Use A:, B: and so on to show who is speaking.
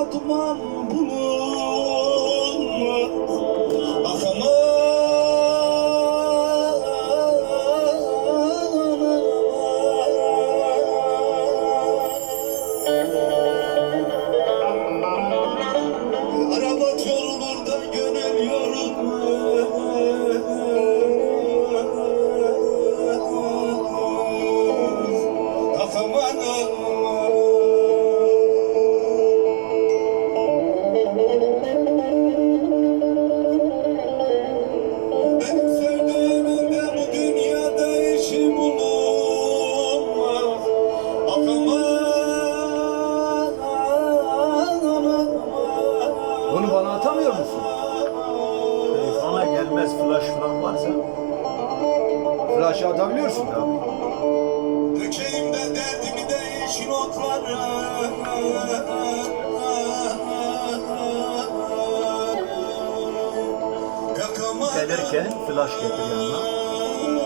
A: bırakmam bu Onu bana atamıyor musun? Telefona gelmez flash falan varsa.
B: Flash'ı atabiliyorsun.
C: Tabii. Dökeyimden derdimi de yeşil otlara.
A: Gelirken flash getir yanına.